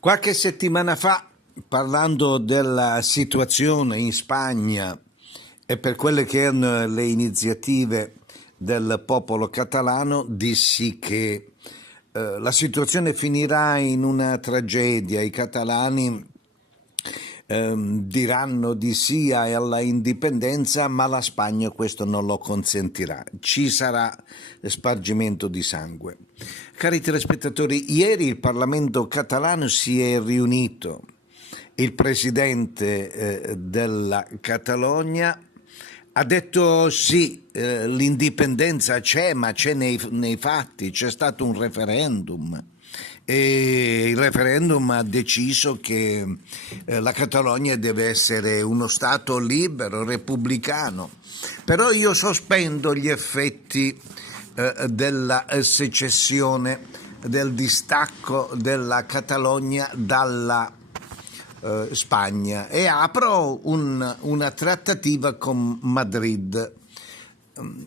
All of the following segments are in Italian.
Qualche settimana fa, parlando della situazione in Spagna e per quelle che erano le iniziative del popolo catalano, dissi che la situazione finirà in una tragedia. I catalani diranno di sì alla indipendenza, ma la Spagna questo non lo consentirà. Ci sarà spargimento di sangue. Cari telespettatori, ieri il Parlamento catalano si è riunito. Il presidente della Catalogna ha detto sì, l'indipendenza c'è, ma c'è nei fatti, c'è stato un referendum. E il referendum ha deciso che la Catalogna deve essere uno Stato libero, repubblicano. Però io sospendo gli effetti della secessione, del distacco della Catalogna dalla Spagna e apro una trattativa con Madrid.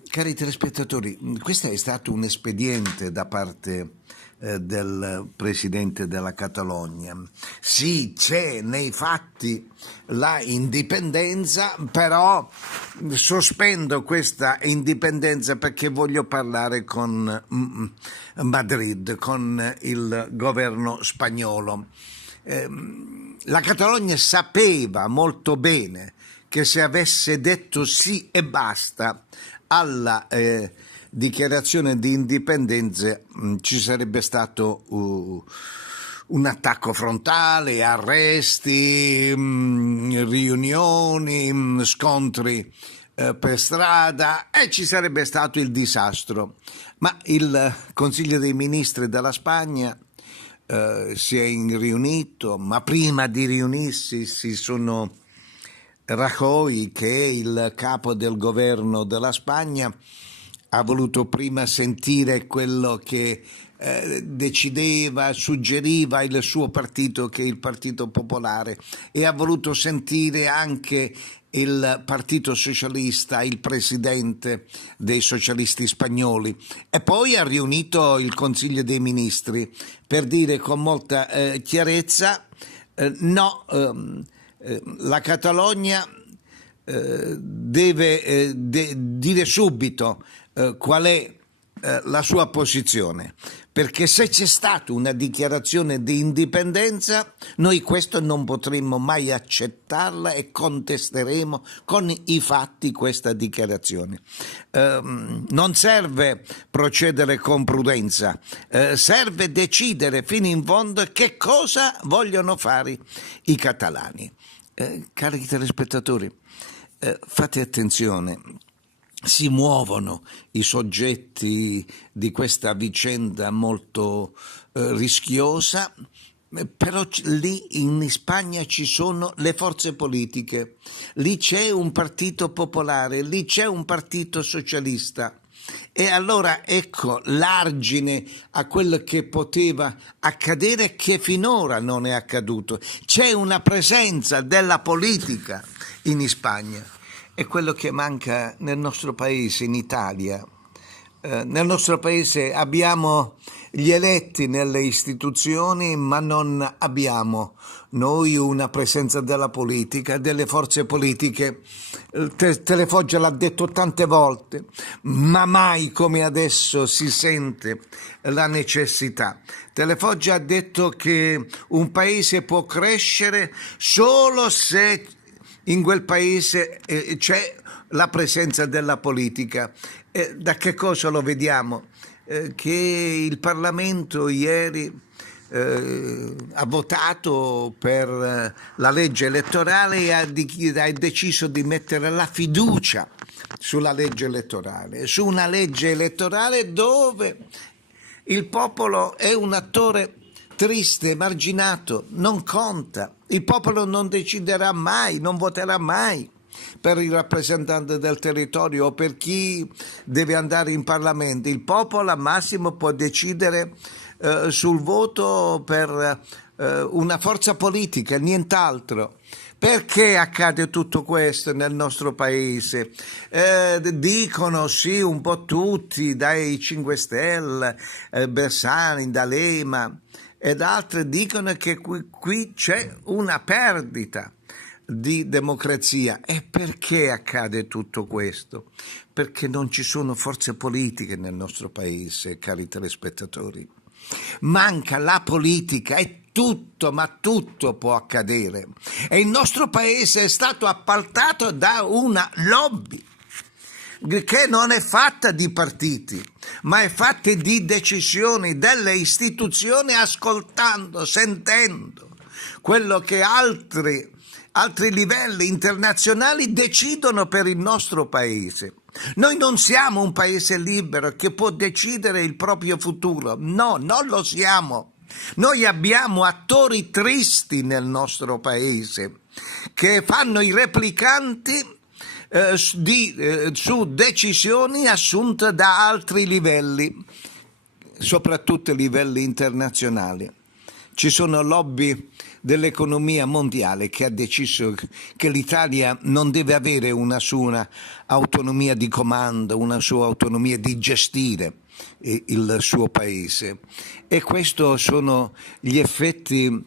Cari telespettatori, questo è stato un espediente da parte del presidente della Catalogna. Sì, c'è nei fatti la indipendenza, però sospendo questa indipendenza perché voglio parlare con Madrid, con il governo spagnolo. La Catalogna sapeva molto bene che se avesse detto sì e basta alla dichiarazione di indipendenza ci sarebbe stato un attacco frontale, arresti, riunioni, scontri per strada e ci sarebbe stato il disastro. Ma il Consiglio dei Ministri della Spagna si è riunito, ma prima di riunirsi si sono Rajoy, che è il capo del governo della Spagna, ha voluto prima sentire quello che decideva, suggeriva il suo partito, che è il Partito Popolare, e ha voluto sentire anche il Partito Socialista, il presidente dei socialisti spagnoli, e poi ha riunito il Consiglio dei Ministri per dire con molta chiarezza no, la Catalogna deve dire subito qual è la sua posizione, perché se c'è stata una dichiarazione di indipendenza noi questo non potremmo mai accettarla e contesteremo con i fatti questa dichiarazione. Non serve procedere con prudenza, serve decidere fino in fondo che cosa vogliono fare i catalani. Cari telespettatori, fate attenzione. Si muovono i soggetti di questa vicenda molto rischiosa, però lì in Spagna ci sono le forze politiche, lì c'è un partito popolare, lì c'è un partito socialista. E allora ecco l'argine a quello che poteva accadere, che finora non è accaduto. C'è una presenza della politica in Spagna. È quello che manca nel nostro paese, in Italia. Nel nostro paese abbiamo gli eletti nelle istituzioni, ma non abbiamo noi una presenza della politica, delle forze politiche. Telefoggia l'ha detto tante volte, ma mai come adesso si sente la necessità. Telefoggia ha detto che un paese può crescere solo se in quel paese c'è la presenza della politica. Da che cosa lo vediamo? Che il Parlamento ieri ha votato per la legge elettorale e ha deciso di mettere la fiducia sulla legge elettorale, su una legge elettorale dove il popolo è un attore triste, emarginato, non conta. Il popolo non deciderà mai, non voterà mai per il rappresentante del territorio o per chi deve andare in Parlamento. Il popolo al massimo può decidere sul voto per una forza politica, nient'altro. Perché accade tutto questo nel nostro paese? Dicono sì un po' tutti, dai 5 Stelle, Bersani, D'Alema ed altri dicono che qui c'è una perdita di democrazia. E perché accade tutto questo? Perché non ci sono forze politiche nel nostro paese, cari telespettatori. Manca la politica e tutto, ma tutto può accadere. E il nostro paese è stato appaltato da una lobby che non è fatta di partiti, ma è fatta di decisioni delle istituzioni, ascoltando, sentendo quello che altri livelli internazionali decidono per il nostro paese. Noi non siamo un paese libero che può decidere il proprio futuro, no, non lo siamo. Noi abbiamo attori tristi nel nostro paese che fanno i replicanti su decisioni assunte da altri livelli, soprattutto livelli internazionali. Ci sono lobby dell'economia mondiale che ha deciso che l'Italia non deve avere una sua autonomia di comando, una sua autonomia di gestire il suo paese. E questi sono gli effetti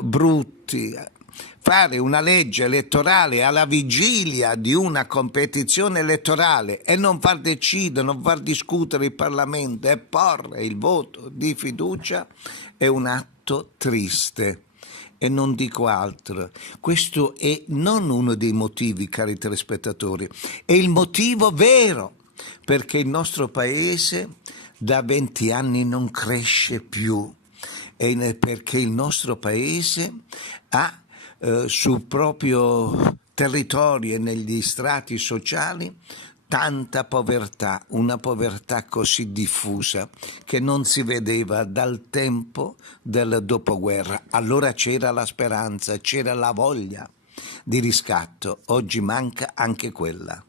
brutti. Fare una legge elettorale alla vigilia di una competizione elettorale e non far decidere, non far discutere il Parlamento e porre il voto di fiducia è un atto triste. E non dico altro. Questo è non uno dei motivi, cari telespettatori, è il motivo vero perché il nostro paese da 20 anni non cresce più e perché il nostro paese ha sul proprio territorio e negli strati sociali tanta povertà, una povertà così diffusa che non si vedeva dal tempo del dopoguerra. Allora c'era la speranza, c'era la voglia di riscatto, oggi manca anche quella.